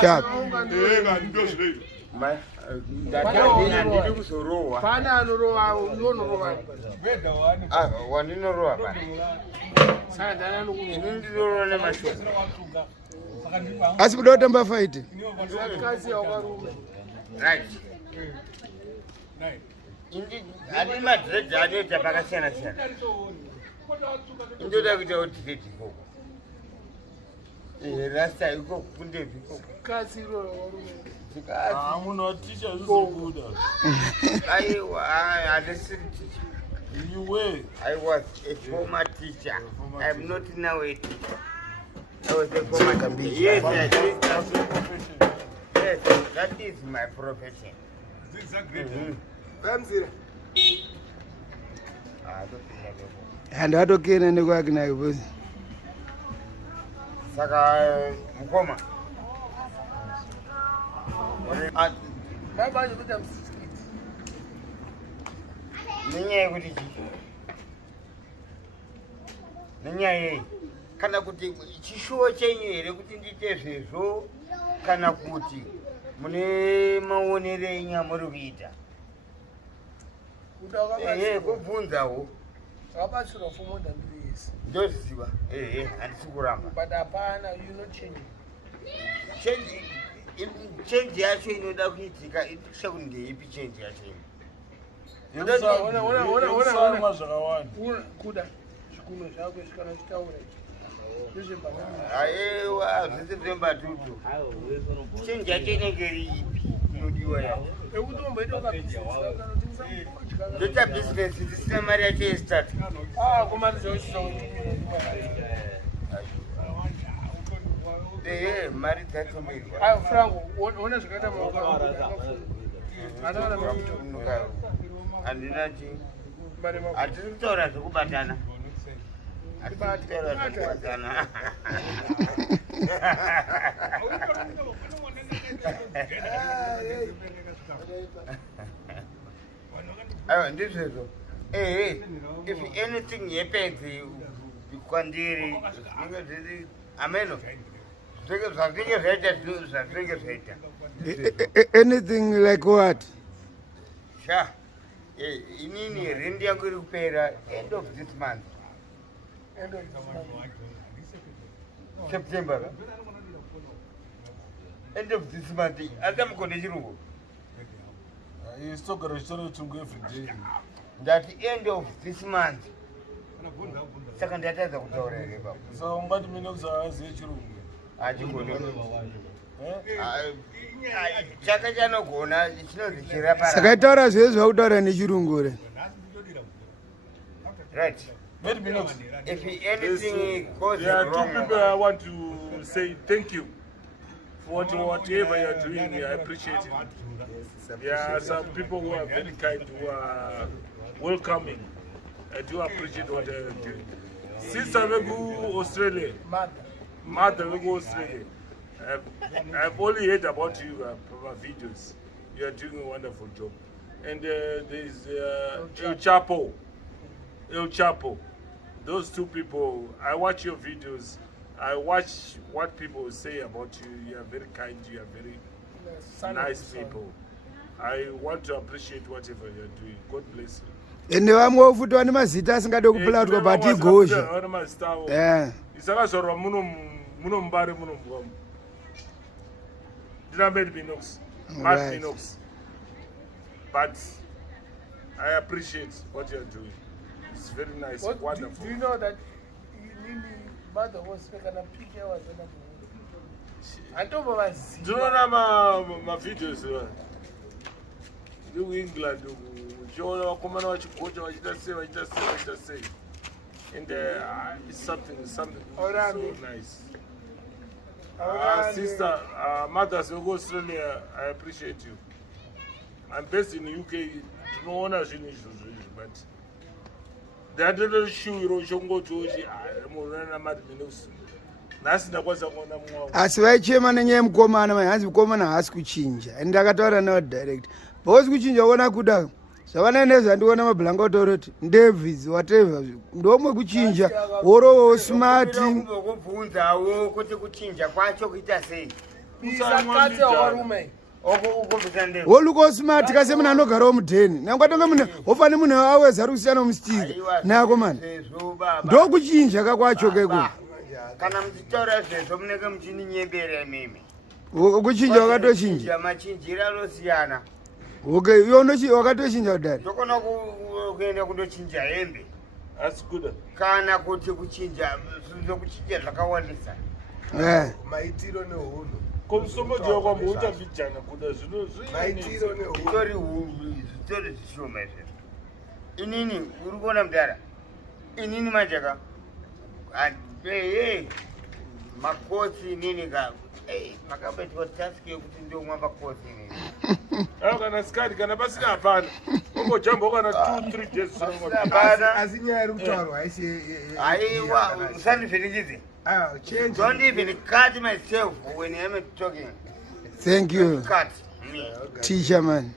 Sharp. Asi kuda kutamba fight. Right. Indi adi madred anoita pakasiyana siyana. Indoda kuita kuti koko. Rasta iko kundepi koko. Kasi ro. I'm not teacher. Kuda. I didn't teach. You were. I was a former teacher. I'm not now a teacher. I was a former teacher. Yes, yes, that is my profession. And I don't care any work now. Saka mukoma. Ninyaya kuti ninyaya kana kuti chishuwo chenyu here kuti ndiite zvezvo kana kuti mune maonero enyu amuri kuita kubvunzawo Akabatsirwa for more than 3 years. ndoziva handisi kuramba But hapana, you not changing. Change yacho inoda kuitika kusha kuti ndeipi change yacho Kuda zvikuno zvako zvikana chitaura aiwa zvese zvembatutu change yacho inenge iri ipi inodiwa yacho ndoita business ndisina mari yacho yestart mari dzatomirwa Franco ona zvakaita handina chi hatisi kutaura zvekubatana hatisi kutaura zvekubatana aiwa ndizvezvo if anything happens kwandiri zvinenge zviri ameno zvazvinenge zvaita Anything like what? sha inini rendi yangu iri kupera end of this month September end of this month ata mukonde chirungu that end of this month saka ndatadza kutaura here baba So ungati Minox aziye chirungu. achigone chaka chanogona chinonzi chirapara Saka taura zvezvo vakutaura nechirungu re. right Wait, Minox. if anything goes There are two wrong people I want to say thank you for whatever you are doing. I appreciate it. There are some people who are very kind, who are welcoming. I do appreciate what you are doing. Since I went to Australia, Mother went to Australia, I've only heard about you from my videos. You are doing a wonderful job. And there's El Chapo. Those two people, I watch your videos. I watch what people say about you. You are very kind. You are very nice people. I want to appreciate whatever you are doing. God bless you. Ende vamwe futi vane mazita asingade kupulatwa but igozha. Isakazorwa muno Mbare muno Mbare. Did I make Minox? Mad Minox. But I appreciate what you are doing. It's very nice, wonderful. Do you know that Mado was making a picture was I don't know. Do you know my videos? You England, you come on, you just say. And it's something so nice. Sister, mothers will go Australia. I appreciate you. I'm based in the UK. No one has any issues, but the other shoe you don't go to. I'm not Minox. Asi vaichema nenyaya yemukomana hanzi mukomana haasi kuchinja ende akataura nawo direct because kuchinja kuona kuda zvavanaeneza ndiona mabhlango authority Davis whatever ndomwe kuchinja worowo smart kubvunzawo kuti kuchinja kwacho kuita sei Bisakati warume. Uko bitande. Woluko smart kase muna anogara mudheni. Nangatonga muna ofane munhu aweza ari kusiyana mustika. Nako man. Ndokuchinja kakwacho keko. Kana mtitora zvezvo munenge muchinyembera mimi. Kuchinja wakatochinja. Machinjira losiyana. Okay, yonochi wakatochinja kudai. Ndokona kuenda kundochinja hembe. That's good. Kana kuti kuchinja zvakawandisa. Maitiro nehunhu. Komsomo dio kwa muuta vijana kuda zvino Maitiro nehunhu. Zvitori zvishoma izvo. Inini uri kuona mudara. Inini majaka. Makotsi nini ka. Makabetwa task yekuti ndomwa makotsi nini. Kana skadi kana pasina hapana. Ungo jambo kana 2-3 days hapana. Asinya iri kutaurwa haisi. Aiwa, musandivhiringize. Change. Don't even cut myself when I'm talking. Thank you. Cut me. Teacher man.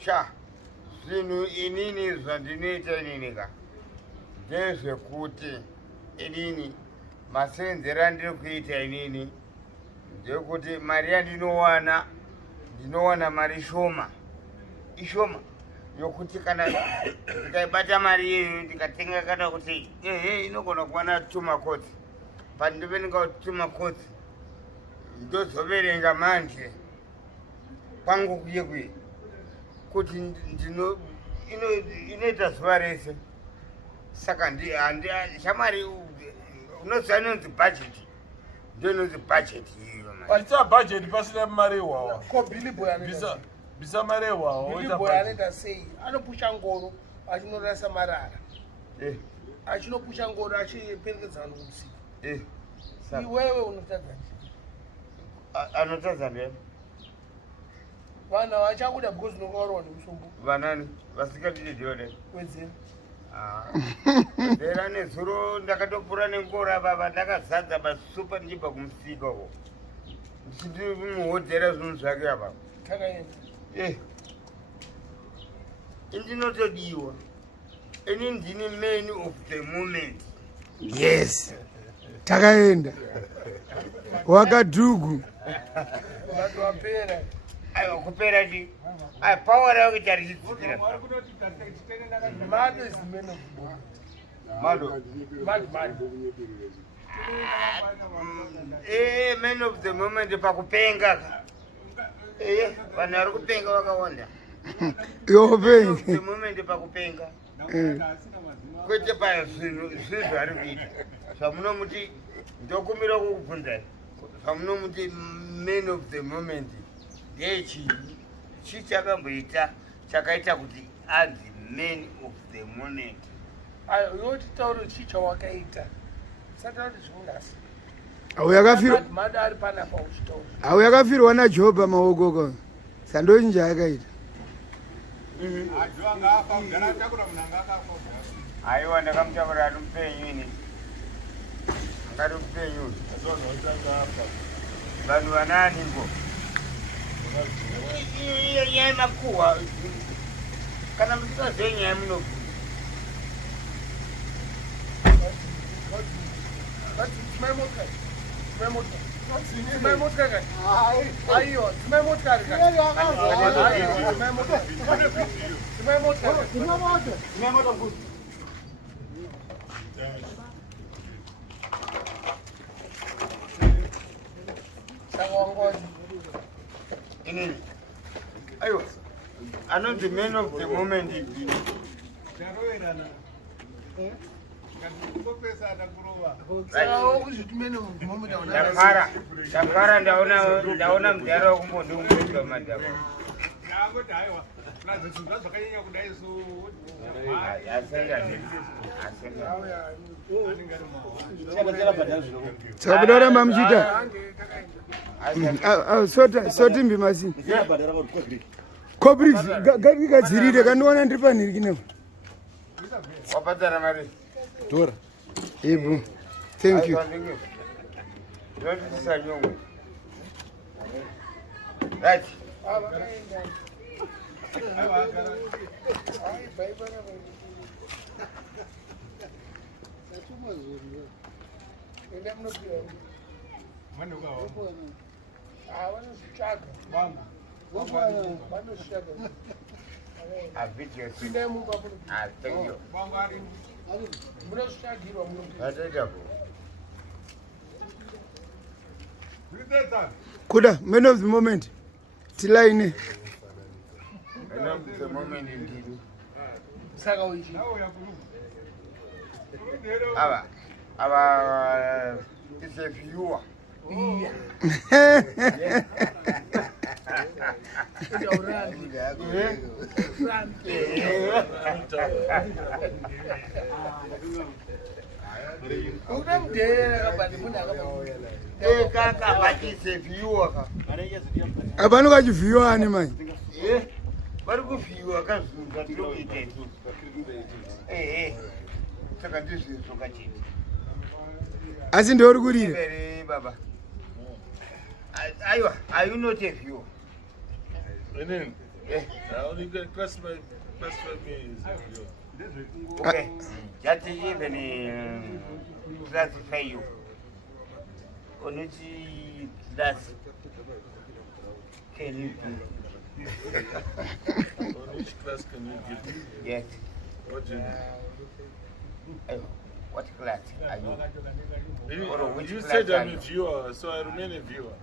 Sha. Zvinhu inini zvandinoita inini ka. Ndezvekuti inini masenzero andiri kuita inini ndekuti mari yandinowana ndinowana mari shoma. Ishoma. Yokuti kana ndikaibata mari iyoyo ndikatenga kana kuti inogona kuwana tumakotsi pandive ndingauti tumakotsi ndozoverenga manje pangu kuye kuti inoita zuva rese saka shamari unoziva inonzi bhajeti ndononzi bhajeti iyo Pasina budget pasina mari wawa. Ko Billy Boy anita. Bisa mari wawa. Billy Boy anita sei anopusha ngoro achinorasa marara. Achinopusha ngoro achiperekedza nokusika. Iwewe unotadza nchi. Anotadza ndiyani? Vana vachakuda because nokuvarowa nemusombo. Vanani? Vasikatiti ndione. Wedzera. Ndera nezuro ndakatopura nengora baba ndakazadza masupa ndichibva kumusika uko. Ndichiti muhodhera zvinhu zvake apa. Takaenda. Indinotodiwa. Ini ndini man of the moment. Yes. Takaenda. Wakadhugu. Vanhu vapera. Aiwa kupera chi. Power yako icharichidzikira. Mado is the man of the moment. Mado. Mado. Man of the moment pakupenga. Vanhu vari kupenga vakawanda. Yopenga. Man of the moment pakupenga. Kwete pazvinhu zvari kuita. Zvamunomuti ndokumira kukubvunzai. Zvamunomuti man of the moment. Ndechii? Chii chakamboita chakaita kuti anzi man of the moment. Yoti tauro chii chawakaita. Satauri zvingasi. Mado ari panapa uchitaura. Au yakafirwa naJoba maoko ko. Sandochinja akaita. Aiwa ndakamutaura ari mupenyu ini. Angari mupenyu. Vanhu vanani ngo. Nyaya makuhwa. Kana musikazive nyaya munoku. Aiwa, anonzi man of the moment. Ndakara ndaona mudhara wokumbondiumbudzwa madhaba. Sakudora mamuchita. Soti mbimasi. Kobrix gadzirire kandiona ndiri panhiri kinepo. Wabhadhara mari? Tora. Ibu. Thank you. Right. Kuda, man of the moment. Tilaine. The moment indeed. It's a viewer. Abantu kachiviwani manje. Vari kuvhiyiwa kazunga tiroite saka ndizvizvo kachiti Asi ndori kurira. ere baba aiwa are you not a viewer? Okay, just even classify you. Onuchi class can you do? Which class can you give? Yes. What do you need? What class are you? Or which You class said are I'm you? a viewer, so I remain a viewer.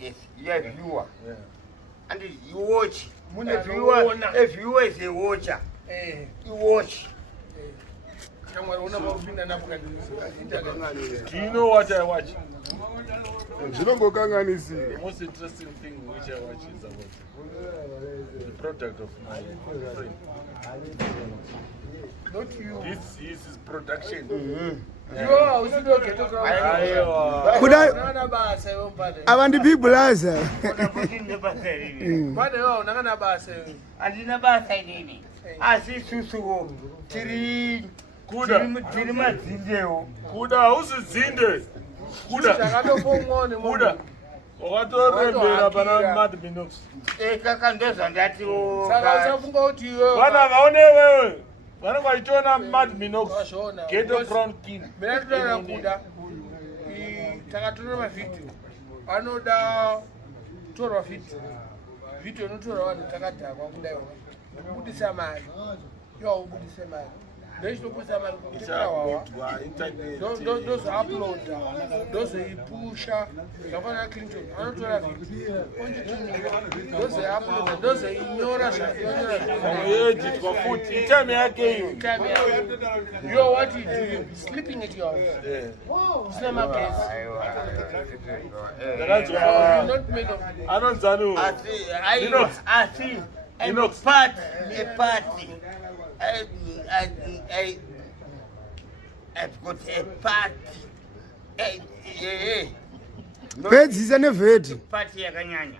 Yes, you're a viewer. Yeah. And you watch. A viewer is a watcher. You watch. Do you know what I watch? The most interesting thing which I watch is about the product of my friend. Not you. This is his production. Kuda abantu bibulaza. Andina basa inini. Asisusuwo. Tiri madzindewo. Kuda usizinde. Kuda. Kuda. Wakatorembera pana Mad Minox. Kaka ndoza ndatiwo. Vana vaone wewe. Vana vaitona Mad Minox. Ghetto Crown King. Kuda. Takatora mavhidhiyo anoda kutorwa vhidhiyo inotorwa vanhu takadhakwa kudai kubudisa mari ubudise mari ndechitobudisa mari kuitirawawa ndozouploada ndozoipusha zvakafanana Clinton anotora vhidhiyo onditumira ndozoiuploada ndozoinyora zvainyora futi itime yake iyo. Yo, what you do? Sleeping at your house. Usina magesi. You're not made of it. Anonzanu. I'm a party. I've got a party. Pedzisa nevheti. Party yakanyanya.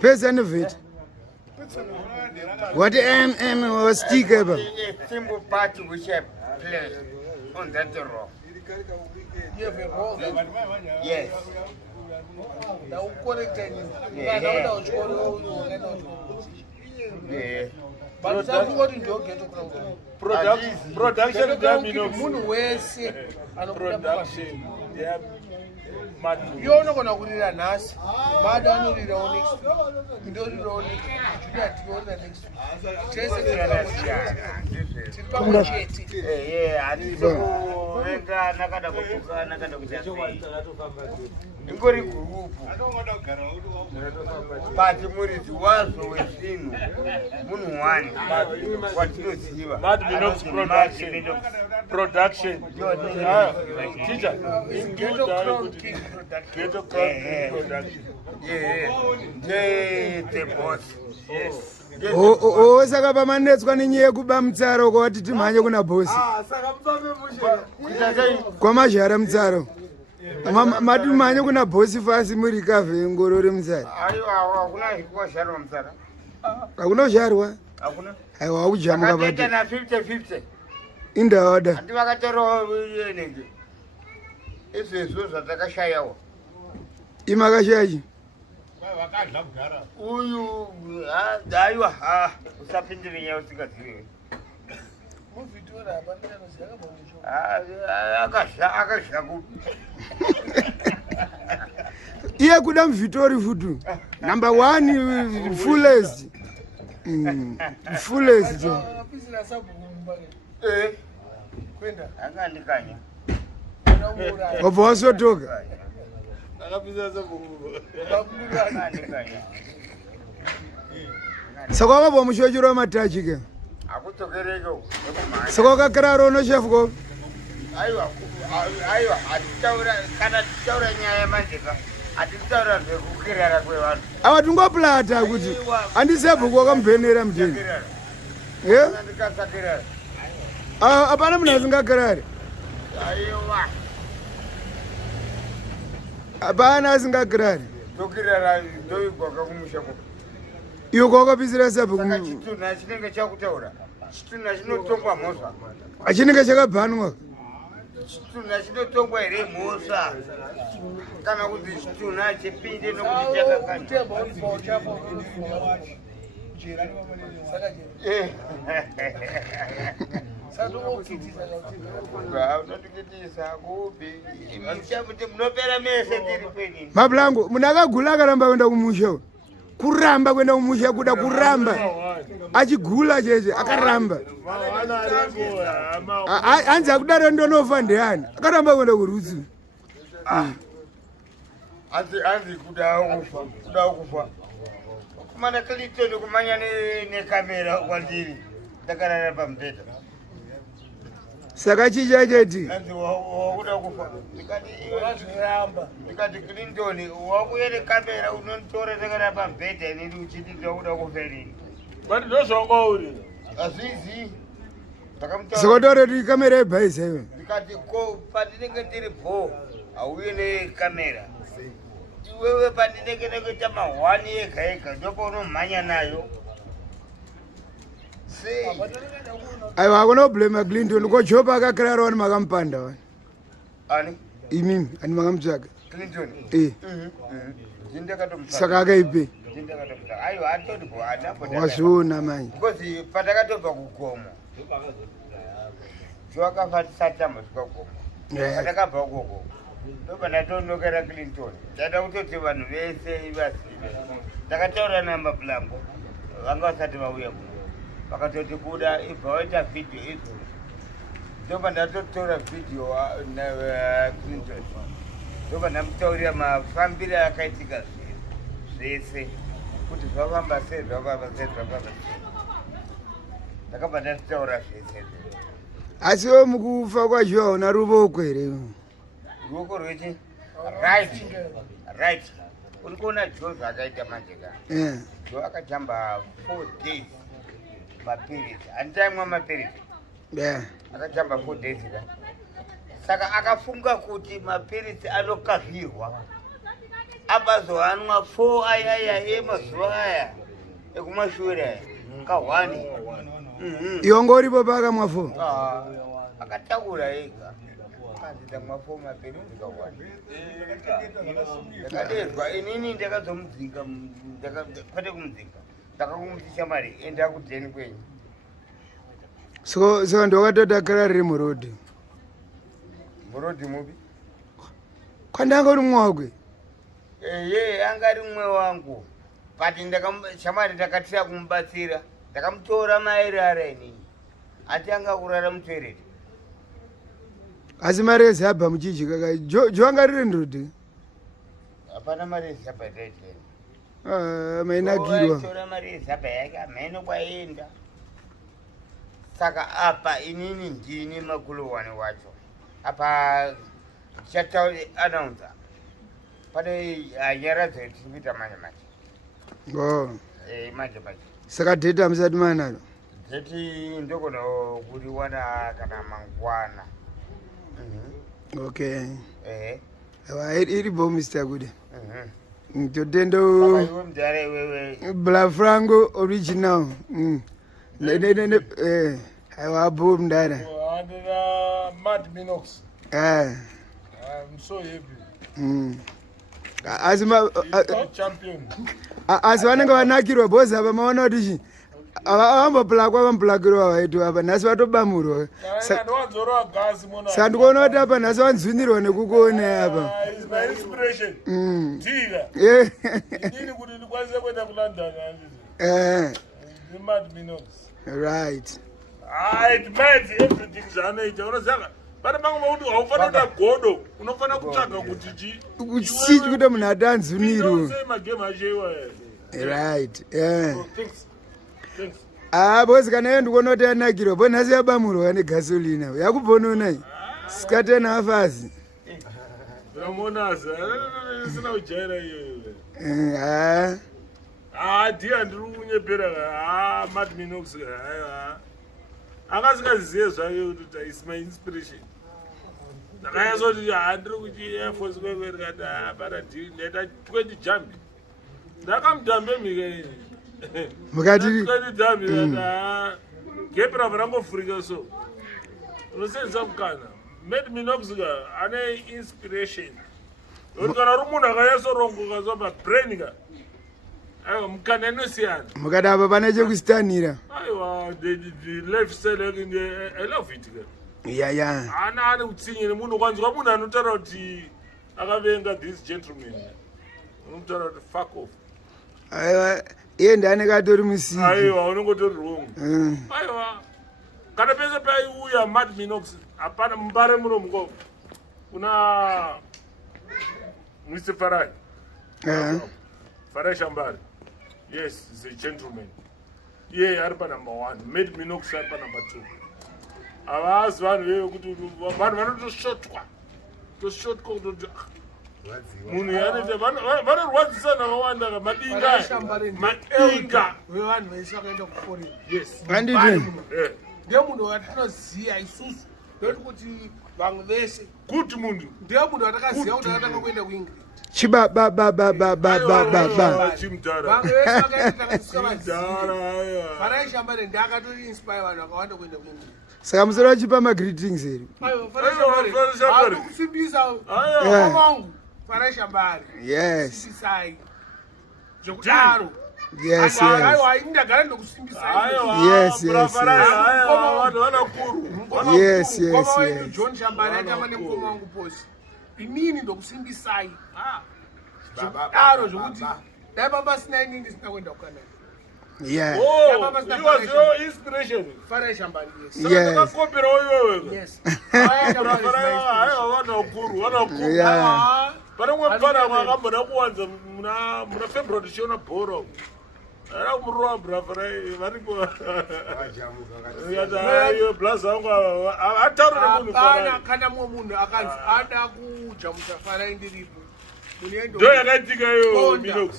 Pedzisa nevheti. What was stick ever? A simple party which I play on that rock. You have a role. Yes. Now, correct you. Yeah. But some what you don't get to Production Minox. Production. You're not going to win a nurse. Mado anurirawo next week. Ndorirawo next week. Julia tiona next week. Chese tiripa chete. Andizonga nakada kufuka nakada kuchasi. Ingori gurupu. Pati murizi wazo wezinu. Munu wani. Watinoziva. Mad Minox production. Teacher. Ghetto Crown King production. Yeah. The boss. Yes. Saka pamanetswa nenyaya kuba mutsaro kwati timhanye kuna bosi. Kwamazhara mutsaro. Matumhanye kuna bosi fasi muri kavhe ngoro remutsaro. Hakuna zvikuwazharwa mutsara. Hakuna kuzharwa? Hakuna. Aiwa wakujamuka bati. Na 50-50. Indawada. Andi vakatorowa yenenge. Izvezvo zvatakashayawo. Imakashayi. Uyu aiwa usapindire nyaya usikazivi. akashaku iye kuda mvitori futu number 1 fullest fullest akandikanya obva wasotoka akandikanya saka wakabva mushochero wamatachi ke akutokereko saka wakakiraro unoshefuko aiwa atitaura kana titaura nyaya manjeka atitaura zvekukirara kwevanhu ava tingopulata kuti handisebhuku wakamubhenera muteni ndikasakirara hapana munhu asingakirari aiwa hapana asingakirari tokirara ndoigwaka kumushako iwe kwakapisira sabhuku saka chitunha chinenge chakutaura chitunha chinotongwa mhosva achinenge chakabhanwa chitunha chinotongwa here mhosva kana kuti chitunha chipinde nokuti chakakanya unotikitisa kupi chakuti munopera mese tiri kwenini mablango munhu akagula akaramba kuenda kumusha kuramba kuenda kumusha kuda kuramba achigula cheche akaramba hanzi akudaro ndonofa ndeani akaramba kuenda kurutsi hanzi kudawo kufa kumana Clinton kumanya nekamera kwandiri ndakarara pamubhedha saka chicha cheti hanzi wakuda kufa ndikati Clinton wakuya nekamera unonitora ndakarara pamubhedha inini uchiti ndakuda kufa inini but ndozvangauri azvizi sakatoreti kamera yebhaisa iwe ndikati ko pandinenge ndiri bho hauye nekamera iwewe pandinenge nekuita ma1 ega ega ndopaunomhanya nayo sei aiwa hakuna kublema Clinton kojopa akakirara wani makamupanda wani ani imimi ani makamutsvaga Clinton saka akaipe aiwa atodibho wazviona manje because patakatobva kugomo zvakafa tisatamba zvikagomo patakabva ukoko ndopandatoonokera Clinton ndaida kutoti vanhu vese vazive ndakataura namablango vanga vasati vauya kuno vakatoti kuda ibva waita vhidhiyo idzi ndopandatotora vhidhiyo Clinton ndopandamutaurira mafambiro akaitika zvese kuti zvafamba sei ndakabva ndatitaura zvese asiwo mukufa kwazviwa una ruoko here ruoko rwechi right uri kuona jo zvakaita manje ka jo akajamba 4 days mapirisi handitaimwa mapirisi akajamba 4 days ka saka akafunga kuti mapirisi anokavhirwa abazohanwa 4 ayaya emazuva aya ekumashure aya ka1 iwe ngoripo pakamwa 4 akataura ega ndamwa 4 mapirisi ka1 ndakadezwa inini ndakazomudzinga kwete kumudzinga ndakakumutisha mari enda kudheni kwenyu saka ndokatota riri murodhi mupi kwandanga uri mwakwe ye anga ari mumwe wangu but shamari ndakatira kumubatsira ndakamutora mairara inini ati anga kurara mutoireti asi mari yezabha muchijika jo anga riri ndrodhi hapana mari yezabha itaiteni mainakirwa tora mari yezabha yake amheno kwaenda saka apa inini ndini makulowani wacho apa tichatauri announcer pane nyaradzo tiri kuita manje manje saka dheti hamusati manaro dheti ndogona kuriwana kana mangwana okay iri bomista kude totendo mudhara iwewe bla Franco original aiwa bo mudhara Mad Minox. I'm so happy. As champion. vanenge vanakirwa bhozi apa maona kuti avambopulakwa vamupulakirwa vaitwa apa nhasi vatobamurwa saka ndikuona kuti apa nhasi vanzvinirwa nekukuona apa right pane mamwe mauti haufanira kuda godo unofanira kutsvaga kuti chii kuti munhu atanzvinirwa magame acheiwa right bosi kana iyo ndikuona kuti yanakirwa bo nhasi yabamurwa negasolina yakubvononai sikatena afazi ramonazi sina kujaira iyoyo dia ndiri kunyepera Mad Minox akasingazive zvake kuti is my inspiration ndakanyazoti handiri kuti airforce kwekwerikati paradii ndaita 20 jambi ndakamudhambe mhika ini mukatidhambi gepi rava rangofurika so unosenzisa mukana Mad Minox ane inspiration kuti kana uri munhu akanyasorongoka sopa brain ka aiwa mukana inosiyana mukati apa pane chekusitanira aiwa the lifestyle yake I love it ya ane utsinye nemunhu kwanzwa munhu anotaura kuti akavenga this gentleman unotaura kuti fuck off aiwa iye ndane katori musiki aiwa unongotori wrong aiwa kana pese paiuya Mad Minox hapana Mbare muno kuna Mr. Farai Farai Shambari. Yes, he's a gentleman. Yeah, ari pa number 1. Mad Minox ari pa number 2. Avazi vanhu kuti vanhu vanotosvotwa kuti munhu yanoita vanorwadzisana vakawanda ka madinga vevanhu vese vakaenda kuforeign. Yes. Ndiye munhu watinoziya isusu ndoti kuti vamwe vese kuti munhu ndiye munhu watakaziya kuti akatanga kuenda kuengland Farai Shambari ndiye akatori inspire vanhu vakawanda kuenda kuengland. Saka musoro wachipa magreetings here. Farai kusimbisa vangu Farai Shambari. Yes. Simbisai. Zvekudaro. Yes. Aiwa indagara ndokusimbisai. Yes. John Shambari atama nemukoma wangu posi. Inini ndokusimbisai. Zvekudaro zvokuti dai baba sina inini ndisina kuenda kukanada. Yeah. Oh, you was your inspiration. Farai Shambari, yes. Yes. Yes. Yeah. Pane umwe mfana wakambona kuwanza muna February tichiona bhoro. Era kumurwa Farai varipo. Iyo Blaz wangu ataure munhu Farai. Kana mumwe munhu akanzi ada kujamusa Farai ndiripo. Ndo yakaitika iyo Minox.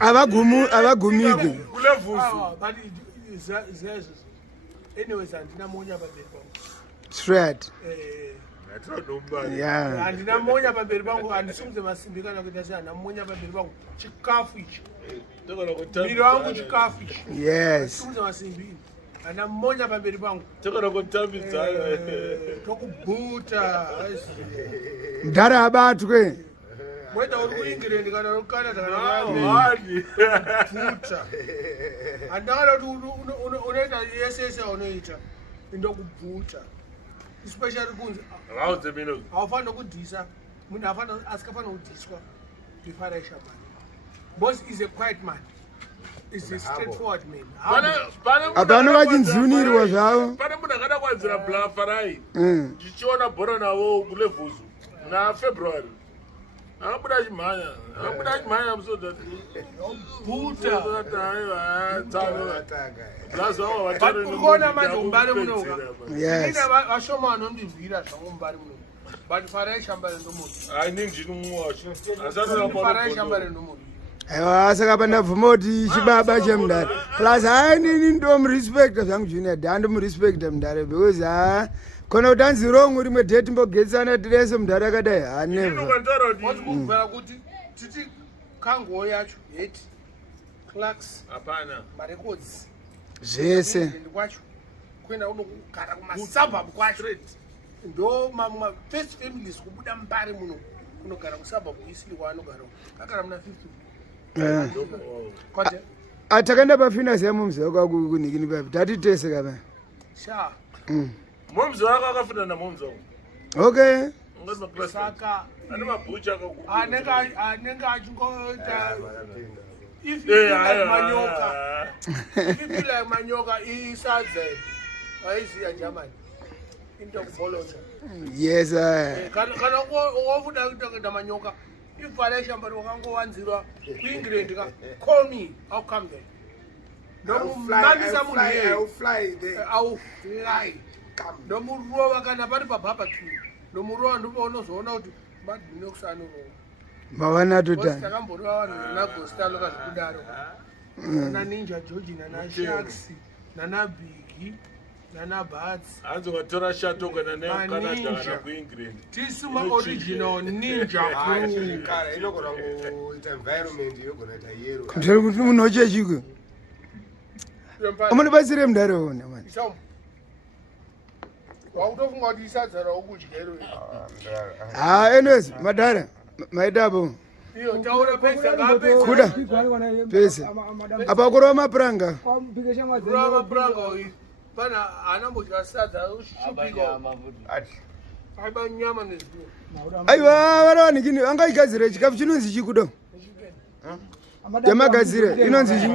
Avagumiki. Kule vhusu. Anyways, andina monya pamberi pangu. Straight. Yeah. Andina monya pamberi pangu handisimudze masimbi kana kuita sei andina monya pamberi pangu. Chikafu ichi. Miri wangu chikafu ichi. Yes. Simudze masimbi. Andina monya pamberi pangu. Tokona kutambidzana. Tokubhuta. Mdara abatwe. Whether uri kuengland kana uri kucanada kana bhuta. Handakada kuti unoita yesese unoita indokubhuta. Especially kunzi haufanira kudhisa munhu asikafanira kudhiswa ndiFarai Shambari. Boss is a quiet man. Is a straightforward man. Apano vachinzunirwa zvavo. Pane munhu akada kuwanzira Farai. Ndichiona bhora navo kule vhuzu na February. Akabuda achimhanya musoda bhuta. Kuona Mbare muno. Yes. Vashoma vanomndivhira zvangu Mbare muno. But Farai Shambari ndomunhu. Inini ndinomuwacho. Farai Shambari ndomunhu. Aiwa saka pandabvuma kuti chibaba chemundare. Plus inini ndomurespecta zvangu Junior. Handimurespecta mundare because kona kuti anzi wrong rimwe date mbogetsana tirese mundare akadai never. Wazikubvira kuti titi kango yacho heti Clarks hapana marecords zvese kwacho kuenda kunogara kumasabhabu kwacho ndo mamwe first families kubuda Mbare muno kunogara kusabhabu isiri kwaanogara kakara muna 50 kwate Atakanda pafina siyamo mzee kwa kunikini papi. Tati tese kaba. Sha. Momzo wako akafuna na momzo. Okay. Saka. Ani mabucha ko. Anenga ajingoita. If you like manyoka. If you like manyoka isaze. Ayisi German. Into follow. Yes sir. Kana wofuda kutoka manyoka. If I shamba wakango 10 kuingredient ka call me, I'll come there. No I'll fly there. I'll fly. Come. No muruwa kana pari pa barbecue. No muruwa ndipo unozoona kuti Mad Minox anovo. Mawana tuta. Takamboriwa vanhu na Gostalo kazikudaro. Na Ninja George na Sharks na Biggie na Bats. Anzo watora shato kana ne Canada na kuingredient. Tisuma original Ninja crew. Cara, inogona kuita environment yogona ita yero. Kumtari kuti munoche chiko. Umunibasire mdare one man. Isamu. Wautofunga kuti isadzara ukudyero. Anyways, madara, maidabo. Iyo taura pesa ngape. Kuda. Pesa. Apa kurwa mapranga. Kurwa mapranga uyi. Pana anambodya sadza ushupika. Aiba nyama nezvino. Aiwa, vana nikini angaigadzira chikafu chinonzi chikudo. Yamagadzira inonzi chi?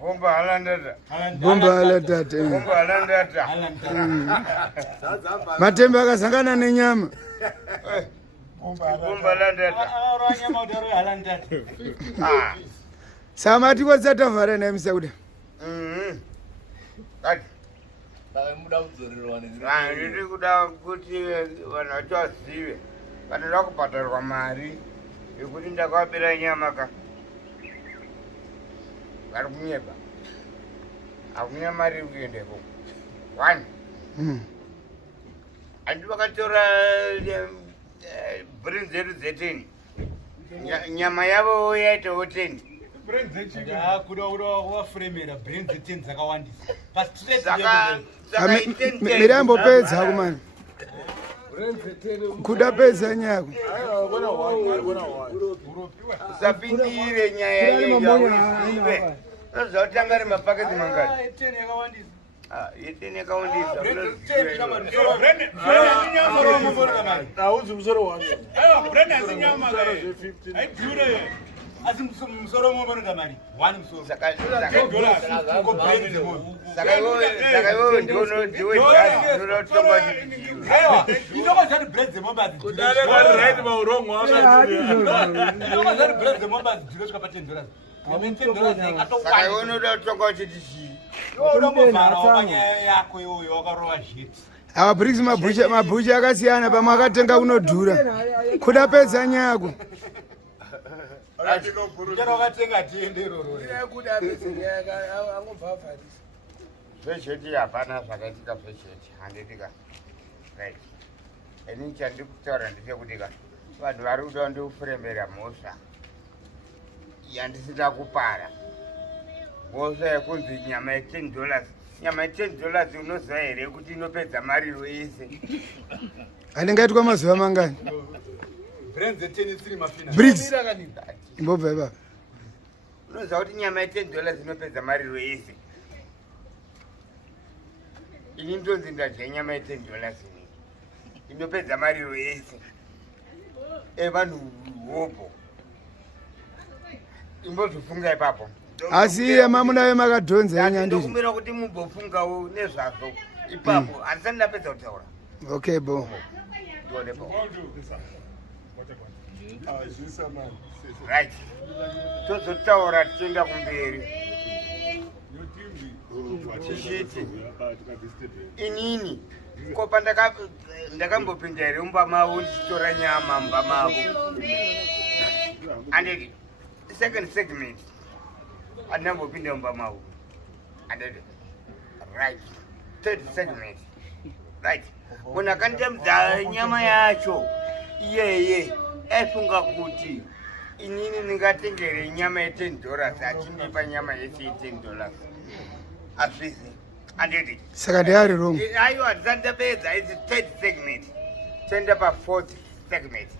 Bomba halandata. Bomba halandata. Bomba halandata. Matembe akasangana nenyama. Bomba halandata. Samati kwadzata vhara naimsauda. Ati. Ndiri kuda kuti vanhu vachivazive vanoda kubhadharwa mari yekuti ndakavapira nyama ka vari kunyeba hakunya mari iri kuendeko 1 handi vakatora brain dzedu dze10 nyama yavo yaitawo 10 Mirambo pedza kumana. Kuda pedza nyako. Usapindire nyaya yenyawizive nozotanga ri mapaketi mangani 10 yakawandisa Auzi msoro wangu. Asi msoro mwe mbona mari 1 msoro saka iwo ndiwe ndinotomba chiti aiwa inoko zati bread zemomba Kudale kwa right ma urongo anga. inoko zati bread zemomba dziloswa pa $10 saka iwo unoda kutonga chiti chii unombovhara wakanyaya yako iyoyo wakarowa zhiti Ava bricks mabhucha akasiyana pamwe akatenga unodhura. Kuda pedza nyako. Jana wakatenga tiende roro. Kuda pesa nyaka angobva afarisa. Zvesheti hapana zvakaitika zvesheti handitika right ini chandiri kutaura ndechekuti ka vanhu vari kuda ndikufuremera mhosva yandisina kupara mhosva yekunzi nyama $10 nyama $10 unoziva here kuti inopedza mariro yese Anengaitwa mazuva mangani. Bricks. Mbobva baba. unoziva kuti nyama $10 inopedza mariro yese ini ndonzi ndadya nyama $10 ini inopedza mariro yese evanhu hopo imbozvifunga ipapo Asi mamuna makadhonza nyandizvi. ndokumbira kuti mumbofungawo nezvazvo ipapo handisati ndapedza kutaura Okay bo. ndionepo right tozotaura tichienda kumberi tichiti inini kopa ndakambopinda here mumba mavo ndichitora nyama mumba mavo anditi second segment andambopinda mumba mavo anditi right third segment right munhu akandamudza nyama yacho iyeye aifunga kuti inini ndingatengere nyama $10 achindipa nyama yese $10 azvizi anditi Saka ndiyari wrong. aiwa handisati ndapedza its third segment toenda pa4th segment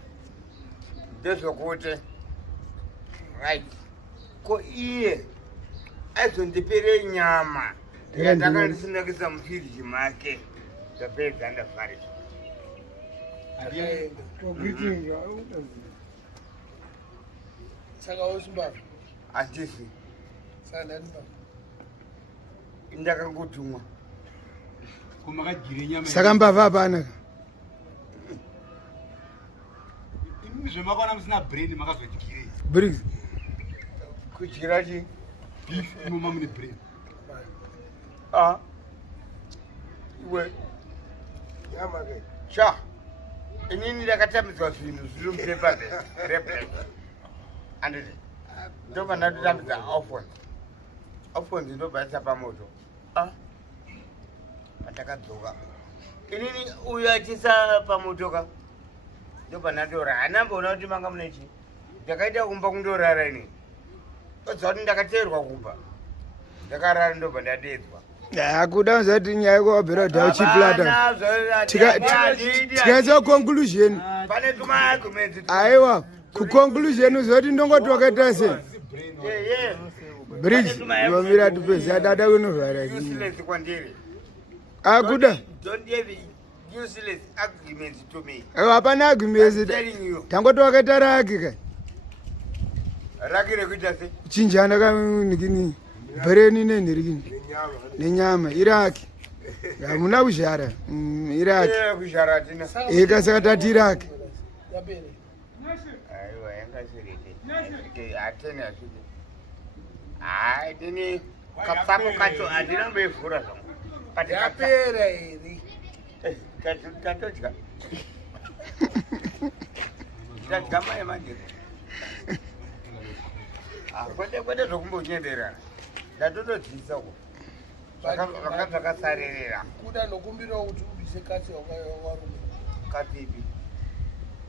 ndezvokuti right ko iye azondipere nyama yandakandisindakisa mufiriji make ndapedza ndafarisa saka uzimbabwe handisi saka ndanzimbabwe ndakangotumwa kumakajire nyama saka mbavha hapana imi zvemakaona musina brain makazodyirei briggs kudyira chi beef imoma mune brain iwe sha inini ndakatamidzwa zvinhu zviri mupepa replay anditi ndobva ndatotambidza alphonso ndobvaisa pamoto atakadzoka inini uyu achisa pamotoka ndobva ndandora hanamboona kuti manga mune chi ndakaita kumba kundorara ini oziva kuti ndakateerwa kumba ndakarara ndobva ndadedzwa akuda kuzati nyaya yekuvabhera kudhaya uchiplata tikaisa kuconclusion pane tumaarguments aiwa kuconclusion uzoti ndongoti wakaita sei briggs wamira tupezi adada kunorwara useless kwandiri akuda don't give useless arguments to me hapana agumesi telling you tangoti wakaita rake kai rake rekuita se chinjana kanikini breni nenhirikini nenyama irake hamuna kuzhara irake kushara tina ikasaka tati irake yapere aiwa yangasirete atene asvike hai tini kapsako kacho handinamboivhura zvangu kati yapera iri tatodya tadya mai majeko kwete zvokumbonyeberana ndatotodziisa ko zvanga zvakasarerera kuda nokumbirawo kuti ubise katsi warume katipi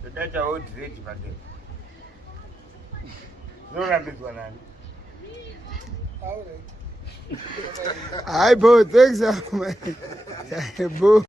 todaitawo dhiredi pakeo zvinorambidzwa nani alright hai bo thanks bo